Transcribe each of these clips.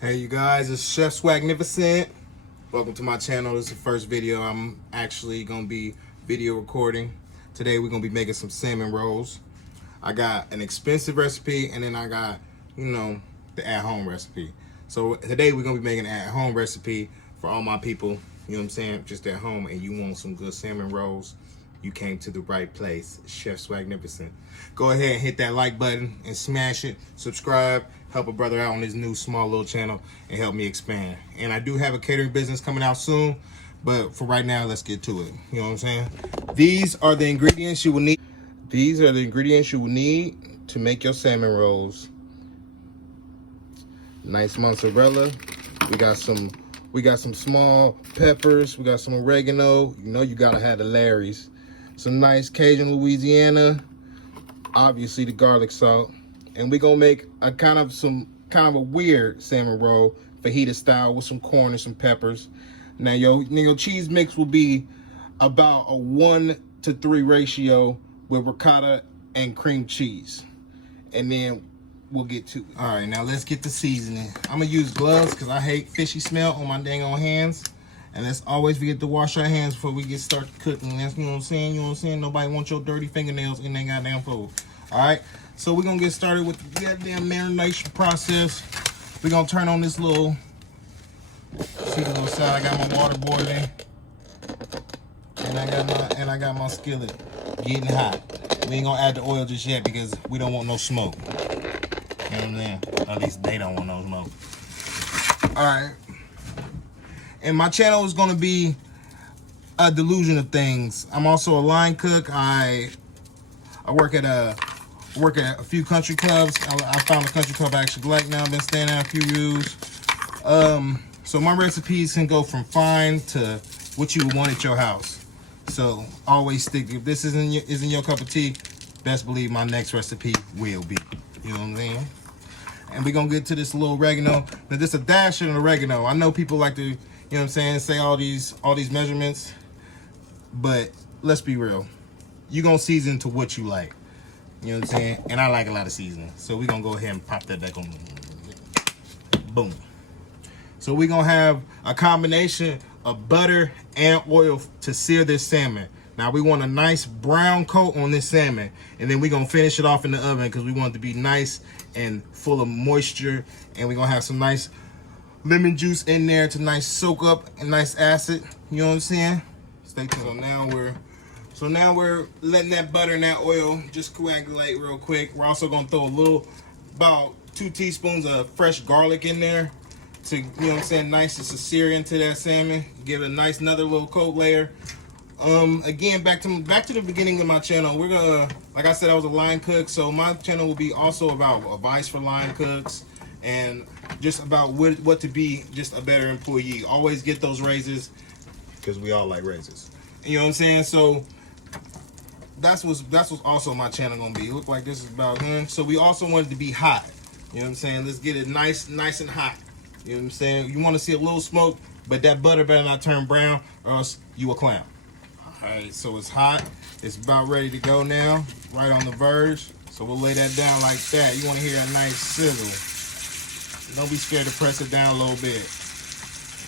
Hey you guys, it's Chef Swagnifacent. Welcome to my channel. This is the first video I'm actually going to be video recording. Today we're going to be making some salmon rolls. I got an expensive recipe and then I got, the at-home recipe. So today we're going to be making an at-home recipe for all my people, just at home, and you want some good salmon rolls. You came to the right place, Chef Swagnifacent. Go ahead and hit that like button and smash it. Subscribe, help a brother out on his new small little channel and help me expand. And I do have a catering business coming out soon, but for right now, let's get to it. You know what I'm saying? These are the ingredients you will need. These are the ingredients you will need to make your salmon rolls. Nice mozzarella. We got some small peppers. We got some oregano. You gotta have the Larry's. Some nice Cajun Louisiana, obviously the garlic salt, and we're gonna make a kind of a weird salmon roll, fajita style, with some corn and some peppers. Now your cheese mix will be about a 1-to-3 ratio with ricotta and cream cheese, and then we'll get to it. All right, now let's get the seasoning. I'm gonna use gloves because I hate fishy smell on my dang on hands. And let's always forget to wash our hands before we get started cooking. That's, you know what I'm saying? Nobody wants your dirty fingernails in that goddamn food. All right, so we're gonna get started with the goddamn marination process. We're gonna turn on this little, see the little side. I got my water boiling, and I got my skillet getting hot. We ain't gonna add the oil just yet because we don't want no smoke. You know what I'm saying? At least they don't want no smoke. All right. And my channel is going to be a delusion of things. I'm also a line cook. I work at a few country clubs. I found a country club I actually like now. I've been staying at a few reviews. So my recipes can go from fine to what you would want at your house. So always stick. If this isn't your cup of tea, best believe my next recipe will be. You know what I'm saying? And we're gonna get to this little oregano. Now, just a dash of oregano. I know people like to, say all these measurements, but let's be real. You're gonna season to what you like. You know what I'm saying? And I like a lot of seasoning. So we're gonna go ahead and pop that back on. Boom. So we're gonna have a combination of butter and oil to sear this salmon. Now we want a nice brown coat on this salmon, and then we're gonna finish it off in the oven because we want it to be nice and full of moisture, and we're gonna have some nice lemon juice in there to nice soak up and nice acid. You know what I'm saying? Stay tuned. So now we're letting that butter and that oil just coagulate real quick. We're also gonna throw about 2 teaspoons of fresh garlic in there to, nice and sear into that salmon. Give it a nice another little coat layer. Again, back to the beginning of my channel. We're gonna, like I said, I was a line cook, so my channel will be also about advice for line cooks and just about what to be just a better employee. Always get those raises because we all like raises. You know what I'm saying? So that's what's also my channel gonna be. Look like this is about done. So we also want it to be hot. You know what I'm saying? Let's get it nice and hot. You know what I'm saying? You want to see a little smoke, but that butter better not turn brown or else you a clown. Alright, so it's hot. It's about ready to go now. Right on the verge. So we'll lay that down like that. You want to hear a nice sizzle. Don't be scared to press it down a little bit.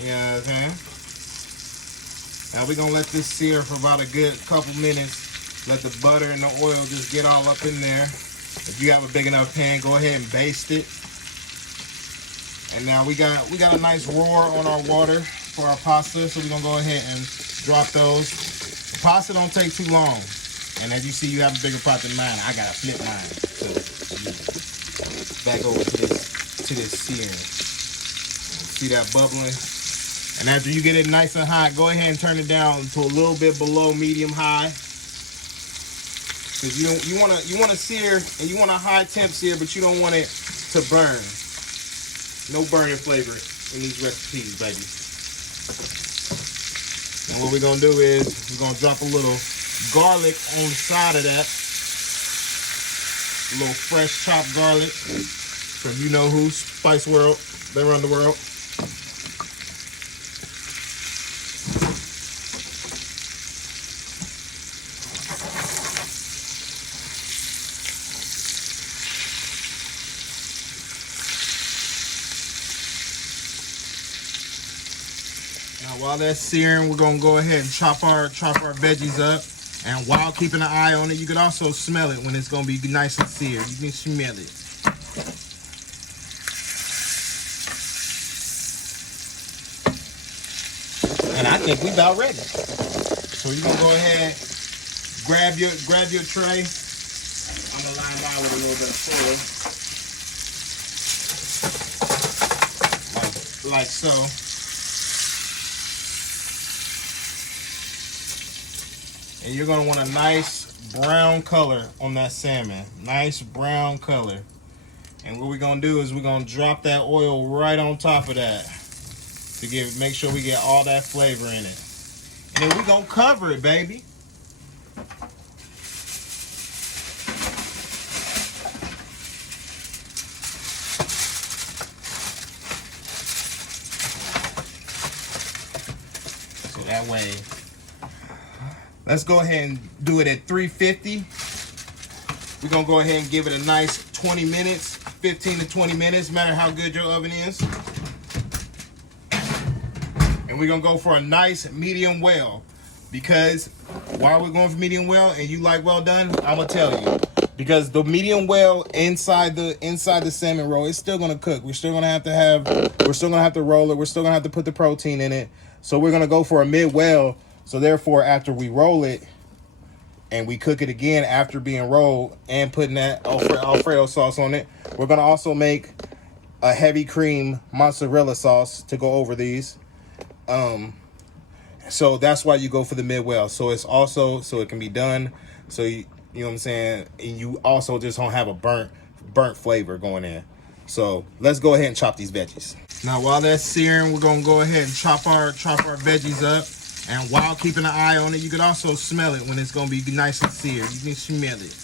You know what I'm saying? Now we're going to let this sear for about a good couple minutes. Let the butter and the oil just get all up in there. If you have a big enough pan, go ahead and baste it. And now we got a nice roar on our water for our pasta. So we're going to go ahead and drop those. The pasta don't take too long. And as you see, you have a bigger pot than mine. I got to flip mine. So back over to this searing. See that bubbling? And after you get it nice and hot, go ahead and turn it down to a little bit below medium high. Because you want to sear, and you want a high temp sear, but you don't want it to burn. No burning flavor in these recipes, baby. And what we're gonna do is we're gonna drop a little garlic on the side of that. A little fresh chopped garlic from who, Spice World. They run the world. While that's searing, we're gonna go ahead and chop our veggies up. And while keeping an eye on it, you can also smell it when it's gonna be nice and seared. You can smell it. And I think we about ready. So you're gonna go ahead, grab your tray. I'm gonna line mine with a little bit of foil, like so. And you're gonna want a nice brown color on that salmon. Nice brown color. And what we're gonna do is we're gonna drop that oil right on top of that to make sure we get all that flavor in it. And then we're gonna cover it, baby. So that way, let's go ahead and do it at 350. We're gonna go ahead and give it a nice 20 minutes, 15 to 20 minutes, no matter how good your oven is. And we're gonna go for a nice medium well, because why are we going for medium well and you like well done? I'm gonna tell you. Because the medium well inside the salmon roll, it's still gonna cook. We're still gonna have to roll it, we're still gonna have to put the protein in it. So we're gonna go for a mid well. So therefore, after we roll it and we cook it again after being rolled and putting that Alfredo sauce on it, we're gonna also make a heavy cream mozzarella sauce to go over these. So that's why you go for the mid well. So it's also so it can be done. So you know what I'm saying, and you also just don't have a burnt flavor going in. So let's go ahead and chop these veggies. Now while that's searing, we're gonna go ahead and chop our veggies up. And while keeping an eye on it, you can also smell it when it's gonna be nice and seared. You can smell it.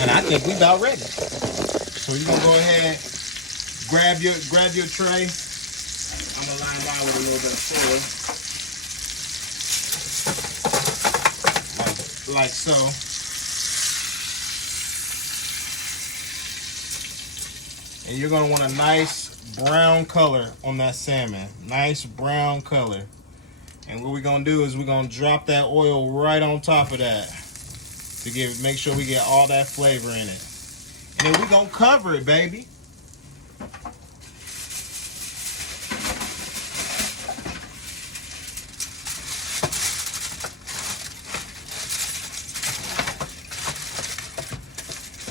And I think we about ready. So you're gonna go ahead, grab your tray. I'm gonna line mine with a little bit of foil, like so. And you're gonna want a nice brown color on that salmon. Nice brown color. And what we're gonna do is we're gonna drop that oil right on top of that to make sure we get all that flavor in it. And then we're gonna cover it, baby.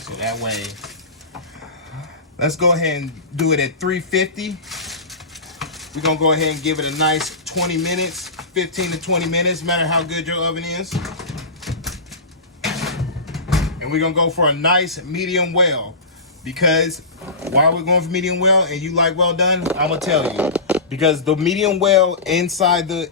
So that way, let's go ahead and do it at 350. We're gonna go ahead and give it a nice 20 minutes, 15 to 20 minutes, no matter how good your oven is. And we're gonna go for a nice medium well, because why are we going for medium well and you like well done? I'm gonna tell you. Because the medium well inside the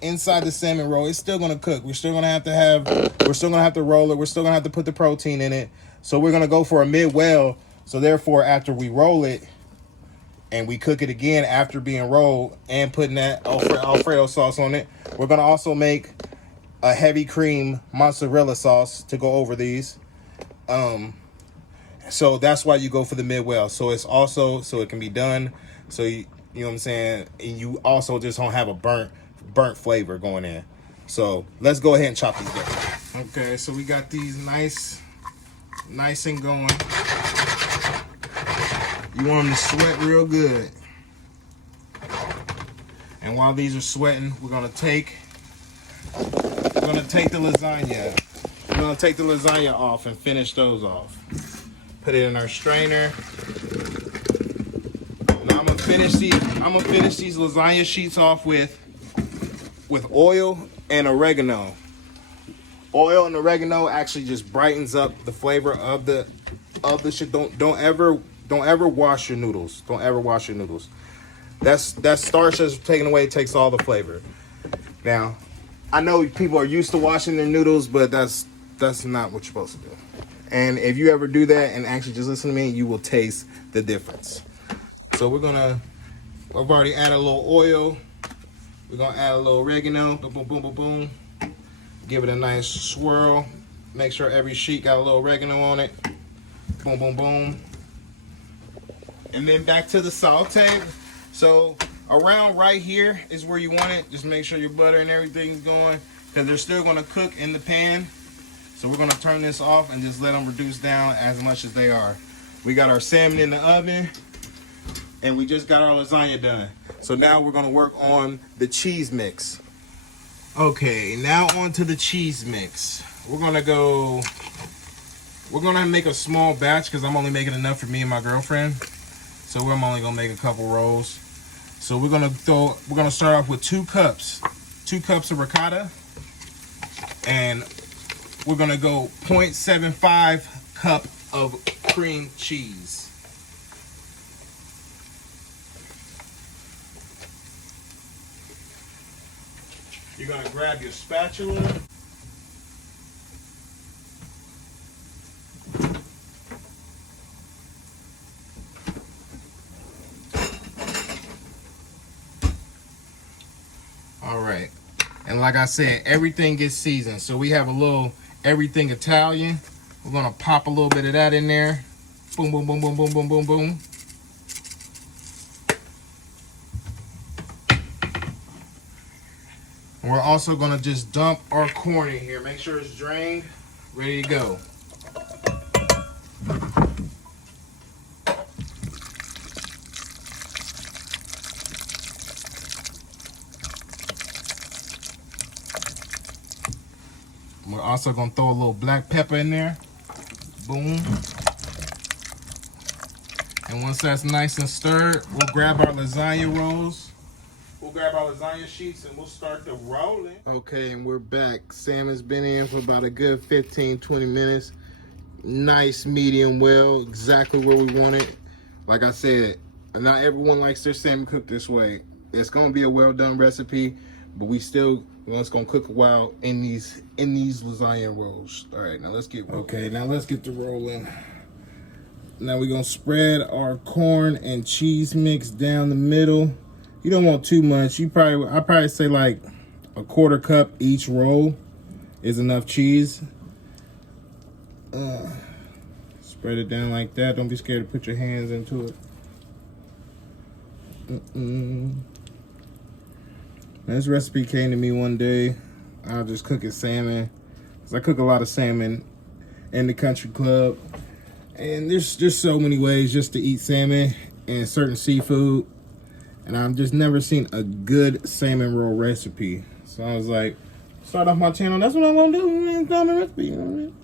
salmon roll, it's still gonna cook. We're still gonna have to roll it, we're still gonna have to put the protein in it. So we're gonna go for a mid well. So therefore, after we roll it and we cook it again after being rolled and putting that Alfredo sauce on it, we're gonna also make a heavy cream mozzarella sauce to go over these. So that's why you go for the mid well. So it's also so it can be done. So you know what I'm saying, and you also just don't have a burnt flavor going in. So let's go ahead and chop these veggies. Okay, so we got these nice and going. You want them to sweat real good. And while these are sweating, we're gonna take the lasagna. We're gonna take the lasagna off and finish those off. Put it in our strainer. Now I'm gonna finish these lasagna sheets off with oil and oregano. Oil and oregano actually just brightens up the flavor of the shit. Don't ever wash your noodles. Don't ever wash your noodles. That starch that's taken away takes all the flavor. Now, I know people are used to washing their noodles, but that's not what you're supposed to do. And if you ever do that and actually just listen to me, you will taste the difference. So I've already added a little oil. We're gonna add a little oregano. Boom, boom, boom, boom, boom. Give it a nice swirl. Make sure every sheet got a little oregano on it. Boom, boom, boom. And then back to the saute. So around right here is where you want it. Just make sure your butter and everything's going, because they're still going to cook in the pan. So we're going to turn this off and just let them reduce down as much as they are. We got our salmon in the oven, and we just got our lasagna done. So now we're going to work on the cheese mix. Okay, now on to the cheese mix. We're going to make a small batch because I'm only making enough for me and my girlfriend. So I'm only going to make a couple rolls. So we're going to start off with 2 cups. 2 cups of ricotta. And we're going to go 0.75 cup of cream cheese. You're going to grab your spatula. All right. And like I said, everything gets seasoned. So we have a little everything Italian. We're going to pop a little bit of that in there. Boom, boom, boom, boom, boom, boom, boom, boom. And we're also going to just dump our corn in here. Make sure it's drained, ready to go. We're also going to throw a little black pepper in there. Boom. And once that's nice and stirred, we'll grab our lasagna rolls. We'll grab our lasagna sheets and we'll start the rolling. Okay, and we're back. Salmon's been in for about a good 15-20 minutes. Nice medium well, exactly where we want it. Like I said, not everyone likes their salmon cooked this way. It's going to be a well done recipe, but it's going to cook a while in these lasagna rolls. All right, now let's get rolling. Okay, now let's get to rolling. Now we're going to spread our corn and cheese mix down the middle. You don't want too much. I probably say like a 1/4 cup each roll is enough cheese. Spread it down like that. Don't be scared to put your hands into it. This recipe came to me one day. I was just cooking salmon, because I cook a lot of salmon in the country club. And there's just so many ways just to eat salmon and certain seafood. And I've just never seen a good salmon roll recipe. So I was like, start off my channel. That's what I'm going to do. It's not a recipe. You know what I mean?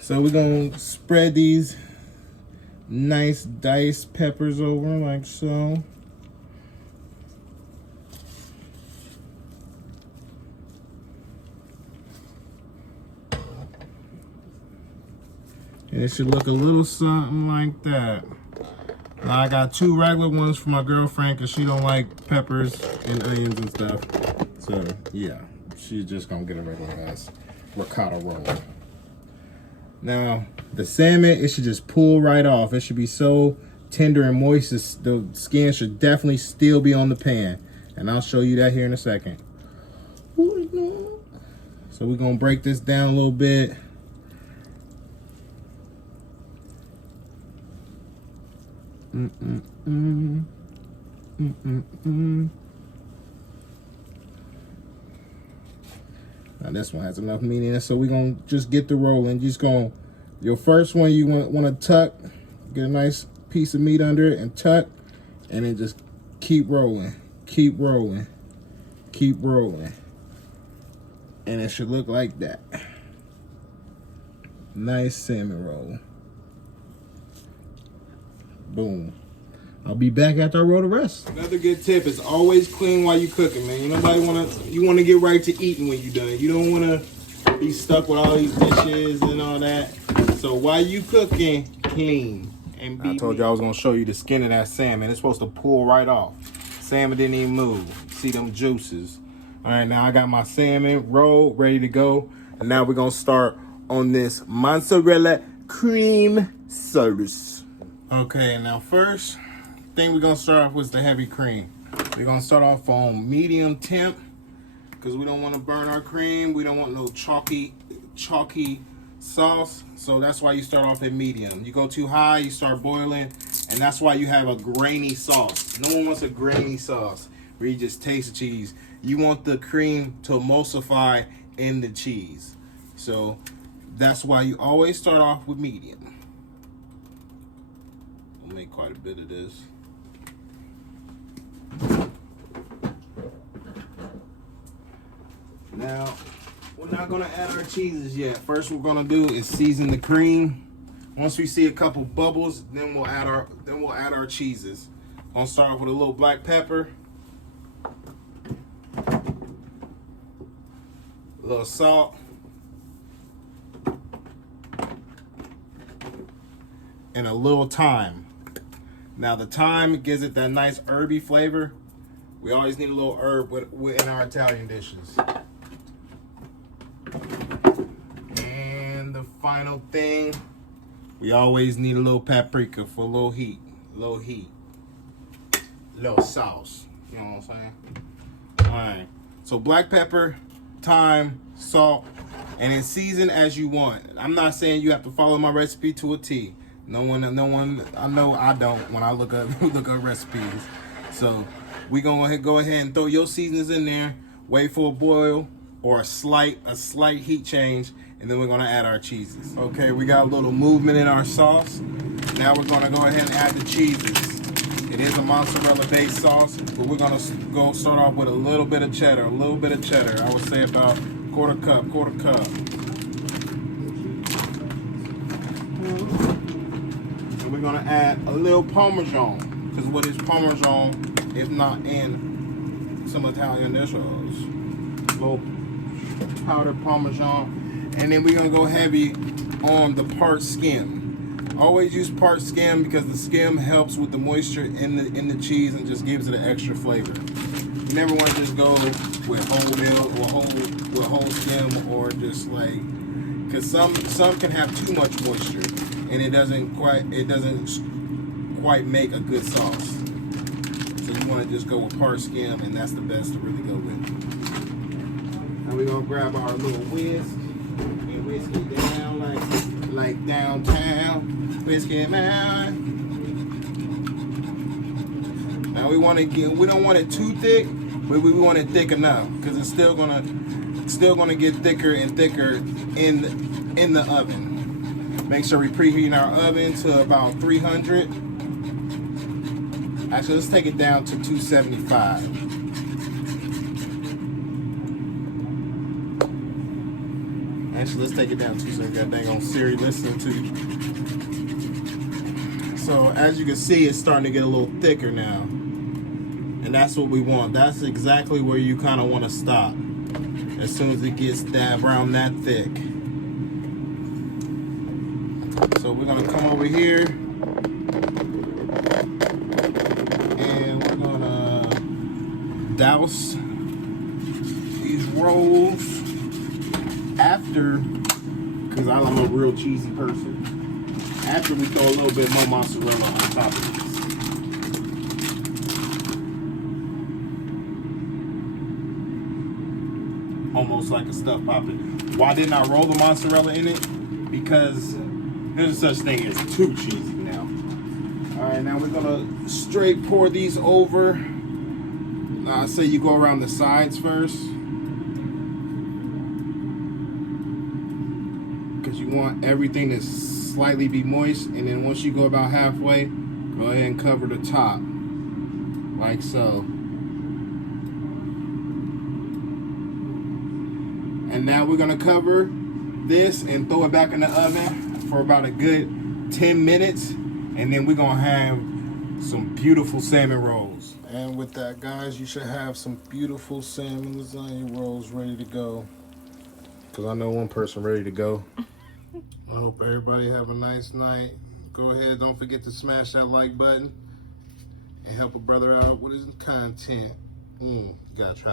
So we're going to spread these nice diced peppers over like so. And it should look a little something like that. Now I got 2 regular ones for my girlfriend because she don't like peppers and onions and stuff. So yeah, she's just gonna get a regular ass ricotta roll. Now the salmon, it should just pull right off. It should be so tender and moist. The skin should definitely still be on the pan. And I'll show you that here in a second. So we're gonna break this down a little bit. Now this one has enough meat in it, so we're gonna just get the rolling. Your first one you want to tuck, get a nice piece of meat under it and tuck, and then just keep rolling, keep rolling, keep rolling, and it should look like that. Nice salmon roll. Boom. I'll be back after I roll the rest. Another good tip is always clean while you cooking, man. You want to get right to eating when you're done. You don't want to be stuck with all these dishes and all that. So while you cooking, clean. And I told you I was going to show you the skin of that salmon. It's supposed to pull right off. Salmon didn't even move. See them juices. All right, now I got my salmon rolled, ready to go. And now we're going to start on this mozzarella cream sauce. Okay, now first thing we're going to start off with the heavy cream. We're going to start off on medium temp because we don't want to burn our cream. We don't want no chalky sauce. So that's why you start off at medium. You go too high, you start boiling, And that's why you have a grainy sauce. No one wants a grainy sauce where you just taste the cheese. You want the cream to emulsify in the cheese. So that's why you always start off with medium. We'll make quite a bit of this. Now, we're not gonna add our cheeses yet. First we're gonna do is season the cream. Once we see a couple bubbles, then we'll add our cheeses. I'm gonna start with a little black pepper, a little salt, and a little thyme. Now the thyme gives it that nice herby flavor. We always need a little herb in our Italian dishes. And the final thing, we always need a little paprika for a little heat. A little sauce. You know what I'm saying? Alright. So black pepper, thyme, salt, and then season as you want. I'm not saying you have to follow my recipe to a T. No one, I know I don't when I look up recipes. So we gonna go ahead and throw your seasonings in there, wait for a boil or a slight heat change, and then we're gonna add our cheeses. Okay, we got a little movement in our sauce. Now we're gonna go ahead and add the cheeses. It is a mozzarella based sauce, but we're gonna go start off with a little bit of cheddar. I would say about quarter cup. And we're gonna add a little Parmesan, because what is Parmesan if not in some Italian dishes? A little powdered Parmesan. And then we're gonna go heavy on the part skim. Always use part skim because the skim helps with the moisture in the cheese and just gives it an extra flavor. You never want to just go with whole milk or whole skim, or just like, because some can have too much moisture and it doesn't quite make a good sauce. So you want to just go with part skim, and that's the best to really go with. Now we're gonna grab our little whisk and whisk it down like downtown. Whisk it down. Now we don't want it too thick, but we want it thick enough, because it's still gonna get thicker and thicker in the oven. Make sure we preheat our oven to about 300. Actually, let's take it down to 275. Actually, let's take it down to 275. That dang on Siri listening to you. So as you can see, it's starting to get a little thicker now. And that's what we want. That's exactly where you kind of want to stop. As soon as it gets around that thick. So we're going to come over here. And we're going to douse these rolls after, because I'm a real cheesy person, after we throw a little bit more mozzarella on top of this. Almost like a stuffed poppin'. Why didn't I roll the mozzarella in it? Because there's such thing as too cheesy now. All right, now we're gonna straight pour these over. I say you go around the sides first, because you want everything to slightly be moist, and then once you go about halfway, go ahead and cover the top, like so. And now we're gonna cover this and throw it back in the oven for about a good 10 minutes, and then we're gonna have some beautiful salmon rolls. And with that, guys, you should have some beautiful salmon lasagna rolls ready to go, because I know one person ready to go. I hope everybody have a nice night. Go ahead, don't forget to smash that like button and help a brother out with his content. You gotta try that.